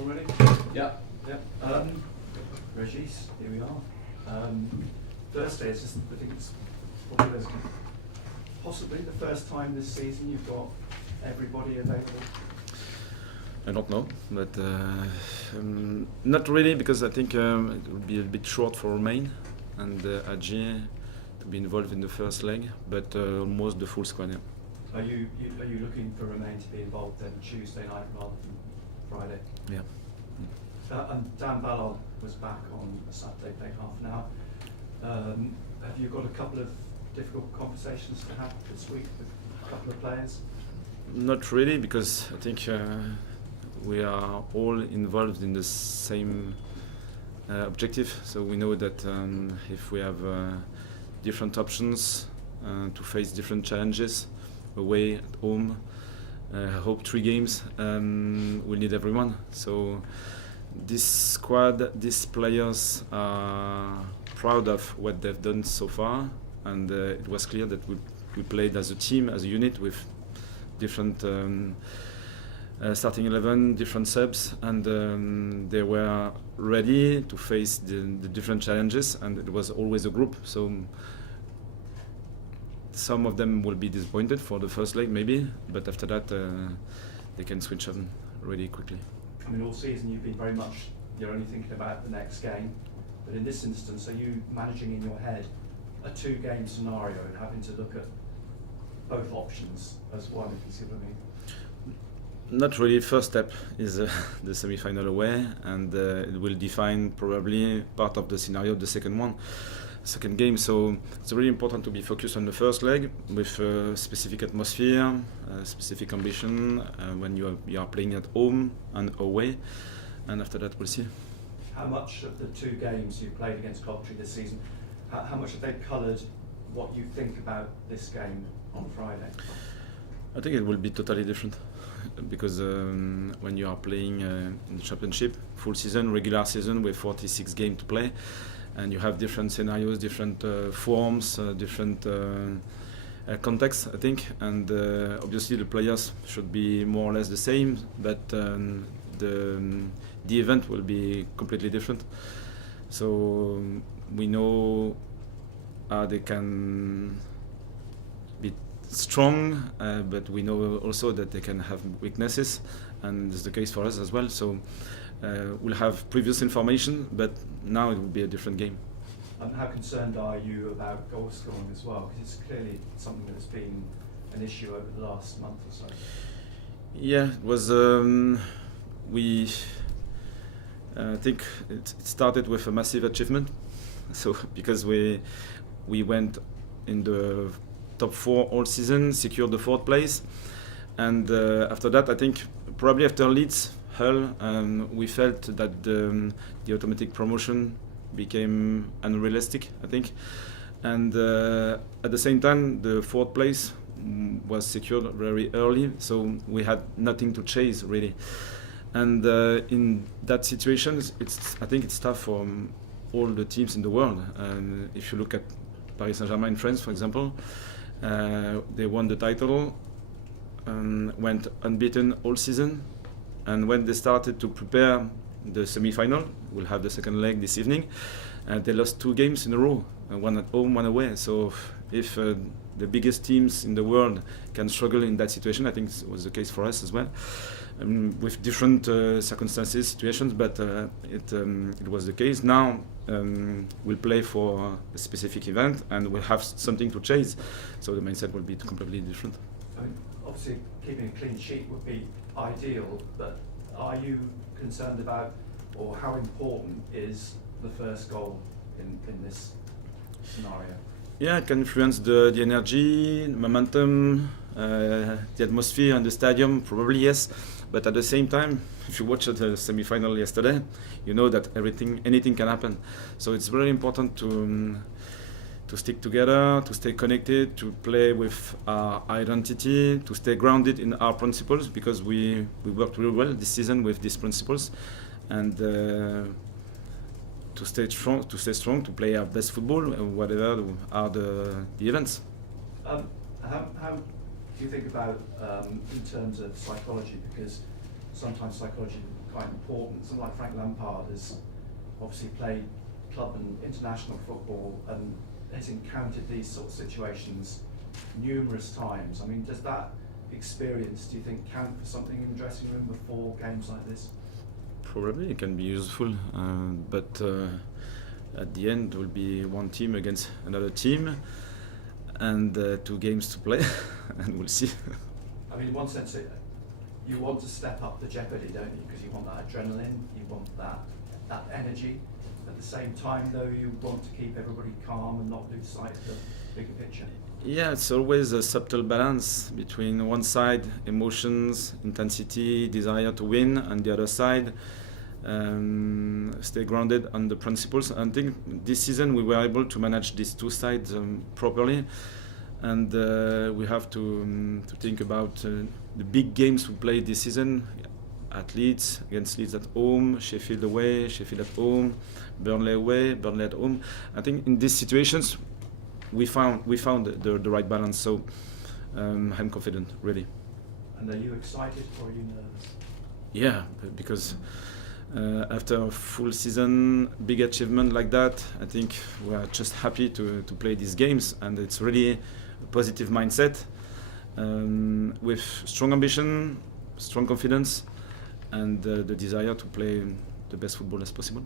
already? Yeah. Régis, here we are. Thursday, I think it's probably possibly the first time this season you've got everybody available. I don't know, but not really, because I think it will be a bit short for Romain and Adji to be involved in the first leg, but almost the full squad. Yeah. Are you looking for Romain to be involved then Tuesday night rather than Friday? Yeah. And Dan Ballard was back on a Saturday, played half an hour. Have you got a couple of difficult conversations to have this week with a couple of players? Not really, because I think we are all involved in the same objective. So we know that if we have different options to face different challenges, away, at home, I hope 3 games, we'll need everyone. So this squad, these players are proud of what they've done so far, and it was clear that we played as a team, as a unit, with different starting 11, different subs, and they were ready to face the different challenges, and it was always a group. So some of them will be disappointed for the first leg maybe, but after that they can switch on really quickly. I mean, all season you've been very much, you're only thinking about the next game, but in this instance, are you managing in your head a 2-game scenario and having to look at both options as one, if you see what I mean? Not really. First step is the semi-final away, and it will define probably part of the scenario of the second game. So it's really important to be focused on the first leg with a specific atmosphere, specific ambition when you are playing at home and away, and after that we'll see. How much of the 2 games you played against Coventry this season, how much have they coloured what you think about this game on Friday? I think it will be totally different, because when you are playing in the championship, full season, regular season with 46 games to play, and you have different scenarios, different forms, different contexts, I think, and obviously the players should be more or less the same, but the event will be completely different. So we know they can be strong, but we know also that they can have weaknesses, and it's the case for us as well. So we'll have previous information, but now it will be a different game. And how concerned are you about goal scoring as well? Because it's clearly something that's been an issue over the last month or so. Yeah, it was. We think it started with a massive achievement. So because we went in the top 4 all season, secured the 4th place, and after that, I think probably after Leeds, Hull, we felt that the automatic promotion became unrealistic, I think, and at the same time the 4th place was secured very early, so we had nothing to chase really, and in that situation, I think it's tough for all the teams in the world. And if you look at Paris Saint-Germain in France, for example, they won the title, went unbeaten all season, and when they started to prepare the semi-final, we'll have the second leg this evening, they lost 2 games in a row, one at home, one away. So if the biggest teams in the world can struggle in that situation, I think it was the case for us as well, with different circumstances, situations, but it was the case. Now we'll play for a specific event and we'll have something to chase, so the mindset will be completely different. I mean, obviously keeping a clean sheet would be ideal, but are you concerned about, or how important is the first goal in this scenario? Yeah, it can influence the energy, momentum, the atmosphere in the stadium, probably yes. But at the same time, if you watched the semi-final yesterday, you know that anything can happen. So it's very important to stick together, to stay connected, to play with our identity, to stay grounded in our principles, because we worked really well this season with these principles, and to stay strong, to play our best football, whatever are the events. How do you think about in terms of psychology? Because sometimes psychology quite important. Someone like Frank Lampard has obviously played club and international football and has encountered these sort of situations numerous times. I mean, does that experience, do you think, count for something in the dressing room before games like this? Probably it can be useful, but at the end there will be one team against another team and 2 games to play and we'll see. I mean, in one sense, you want to step up the jeopardy, don't you? Because you want that adrenaline, you want that energy. At the same time, though, you want to keep everybody calm and not lose sight of the bigger picture. Yeah, it's always a subtle balance between one side, emotions, intensity, desire to win, and the other side, stay grounded on the principles. I think this season we were able to manage these 2 sides properly, and we have to think about the big games we played this season. At Leeds, against Leeds at home, Sheffield away, Sheffield at home, Burnley away, Burnley at home. I think in these situations we found the right balance. So I'm confident, really. And are you excited or are you nervous? Yeah, because after a full season, big achievement like that, I think we are just happy to play these games, and it's really a positive mindset with strong ambition, strong confidence, and the desire to play the best football as possible.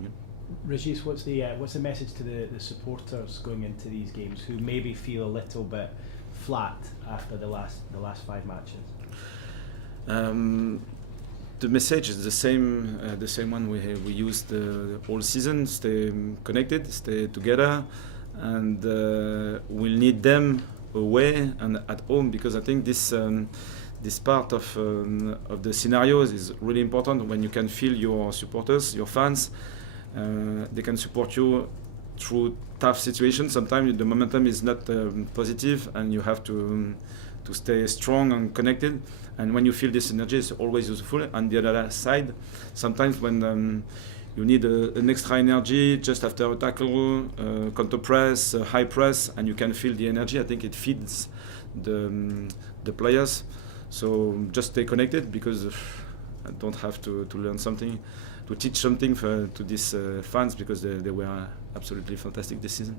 Yeah. Régis, what's the message to the supporters going into these games who maybe feel a little bit flat after the last 5 matches? The message is the same one we used all season. Stay connected, stay together, and we'll need them away and at home, because I think this part of the scenarios is really important. When you can feel your supporters, your fans, they can support you through tough situations. Sometimes the momentum is not positive, and you have to stay strong and connected. And when you feel this energy, it's always useful. On the other side, sometimes when you need an extra energy just after a tackle, counter press, high press, and you can feel the energy, I think it feeds the players. So just stay connected, because I don't have to learn something, to teach something to these fans, because they were absolutely fantastic this season.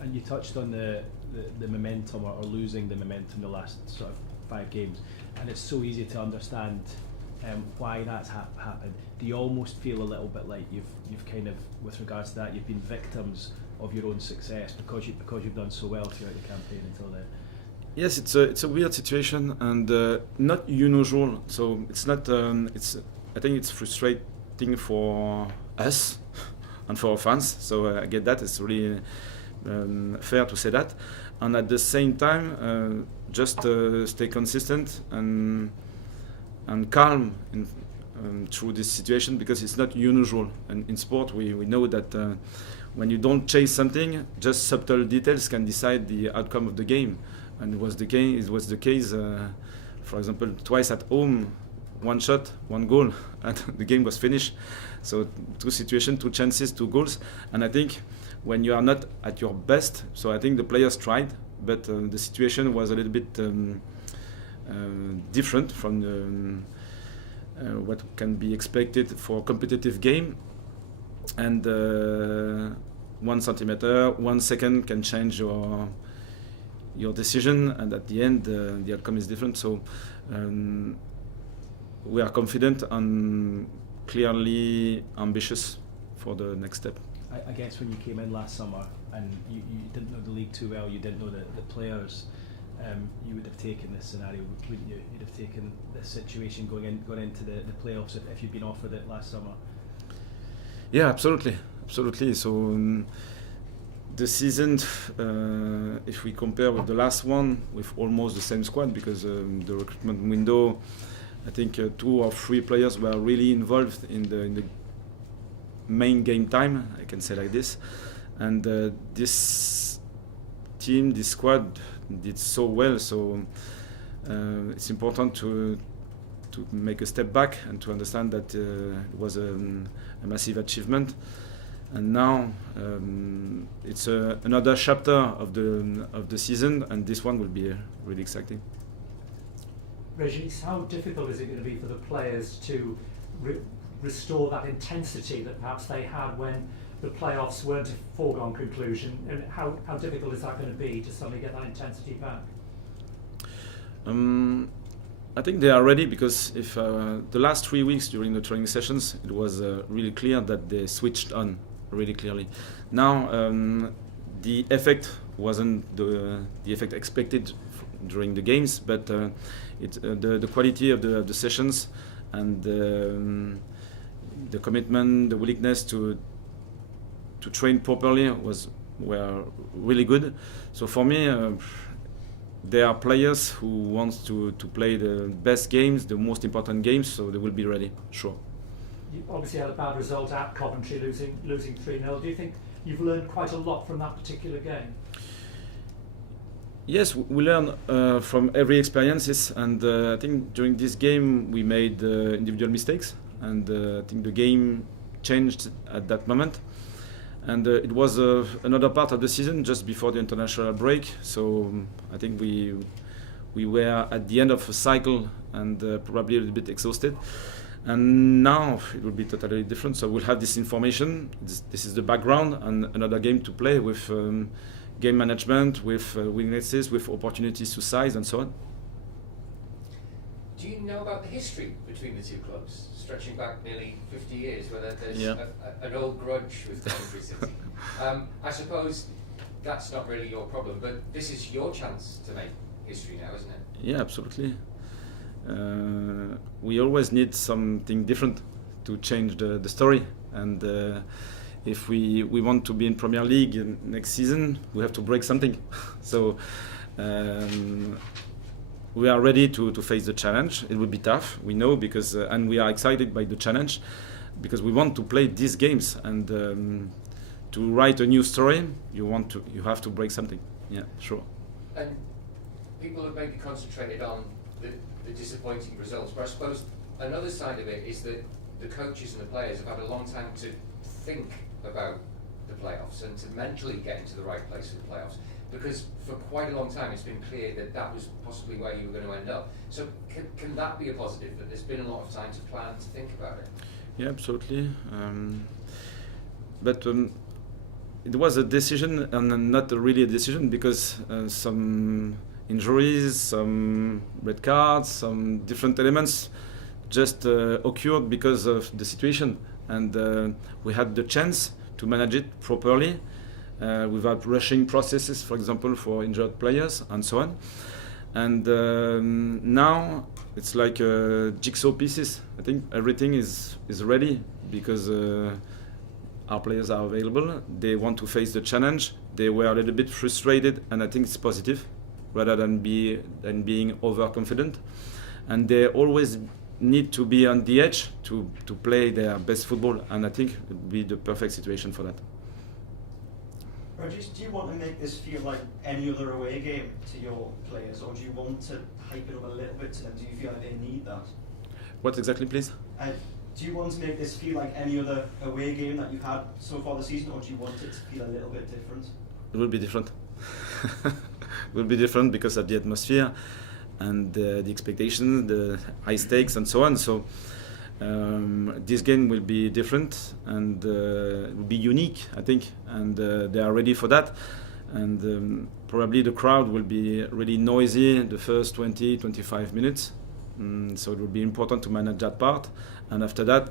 And you touched on the momentum or losing the momentum the last sort of 5 games, and it's so easy to understand why that's happened. Do you almost feel a little bit like you've kind of, with regards to that, you've been victims of your own success because you've done so well throughout the campaign until then? Yes, it's a weird situation, and not unusual. So it's not. I think it's frustrating for us and for our fans. So I get that. It's really fair to say that. And at the same time, just stay consistent and calm through this situation, because it's not unusual. And in sport, we know that when you don't chase something, just subtle details can decide the outcome of the game. And it was the case, for example, twice at home, 1 shot, 1 goal, and the game was finished. So 2 situations, 2 chances, 2 goals. And I think when you are not at your best, so I think the players tried, but the situation was a little bit different from what can be expected for a competitive game. And 1 centimeter, 1 second can change your decision, and at the end the outcome is different. So we are confident and clearly ambitious for the next step. I guess when you came in last summer and you didn't know the league too well, you didn't know the players, you would have taken this scenario, wouldn't you? You'd have taken this situation going into the playoffs if you'd been offered it last summer. Yeah, absolutely. So the season, if we compare with the last one, with almost the same squad, because the recruitment window, I think 2 or 3 players were really involved in the main game time, I can say like this. And this team, this squad did so well, so it's important to make a step back and to understand that it was a massive achievement. And now it's another chapter of the season, and this one will be really exciting. Régis, how difficult is it going to be for the players to restore that intensity that perhaps they had when the playoffs weren't a foregone conclusion? And how difficult is that going to be to suddenly get that intensity back? I think they are ready, because if the last 3 weeks during the training sessions, it was really clear that they switched on really clearly. Now the effect wasn't the effect expected during the games, but the quality of the sessions and the commitment, the willingness to train properly were really good. So for me, there are players who want to play the best games, the most important games, so they will be ready, sure. You obviously had a bad result at Coventry, losing 3-0. Do you think you've learned quite a lot from that particular game? Yes, we learn from every experiences, and I think during this game we made individual mistakes, and I think the game changed at that moment. And it was another part of the season just before the international break, so I think we were at the end of a cycle and probably a little bit exhausted. And now it will be totally different, so we'll have this information, this is the background, and another game to play with game management, with weaknesses, with opportunities to size and so on. Do you know about the history between the two clubs, stretching back nearly 50 years, whether there's an old grudge with Coventry City? I suppose that's not really your problem, but this is your chance to make history now, isn't it? Yeah, absolutely. We always need something different to change the story, and if we want to be in Premier League next season, we have to break something. So we are ready to face the challenge. It will be tough, we know, because and we are excited by the challenge, because we want to play these games, and to write a new story, you have to break something. Yeah, sure. And people have maybe concentrated on the disappointing results, but I suppose another side of it is that the coaches and the players have had a long time to think about the playoffs and to mentally get into the right place for the playoffs, because for quite a long time it's been clear that was possibly where you were going to end up. So can that be a positive, that there's been a lot of time to plan, to think about it? Yeah, absolutely. But it was a decision, and not really a decision, because some injuries, some red cards, some different elements just occurred because of the situation, and we had the chance to manage it properly without rushing processes, for example, for injured players and so on. And now it's like jigsaw pieces. I think everything is ready, because our players are available. They want to face the challenge. They were a little bit frustrated, and I think it's positive, rather than being overconfident. And they always need to be on the edge to play their best football, and I think it would be the perfect situation for that. Régis, do you want to make this feel like any other away game to your players, or do you want to hype it up a little bit to them? Do you feel like they need that? What exactly, please? Do you want to make this feel like any other away game that you've had so far this season, or do you want it to feel a little bit different? It will be different. It will be different because of the atmosphere and the expectations, the high stakes and so on. So this game will be different, and it will be unique, I think, and they are ready for that. And probably the crowd will be really noisy the first 20-25 minutes. So it will be important to manage that part. And after that,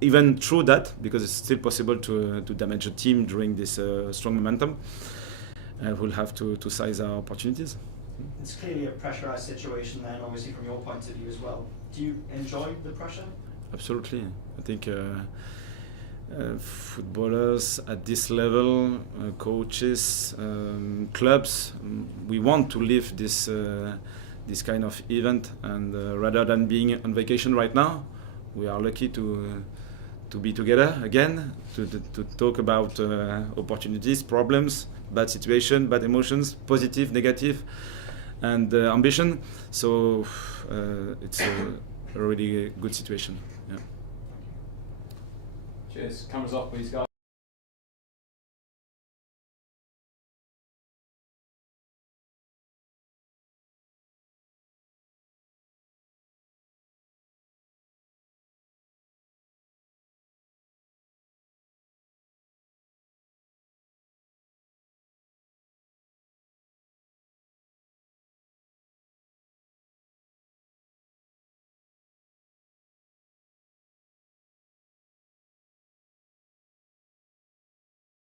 even through that, because it's still possible to damage a team during this strong momentum, we'll have to size our opportunities. It's clearly a pressurised situation then, obviously from your point of view as well. Do you enjoy the pressure? Absolutely. I think footballers at this level, coaches, clubs, we want to live this kind of event, and rather than being on vacation right now, we are lucky to be together again, to talk about opportunities, problems, bad situation, bad emotions, positive, negative, and ambition. So it's a really good situation. Yeah. Cheers. Cameras off, please, guys.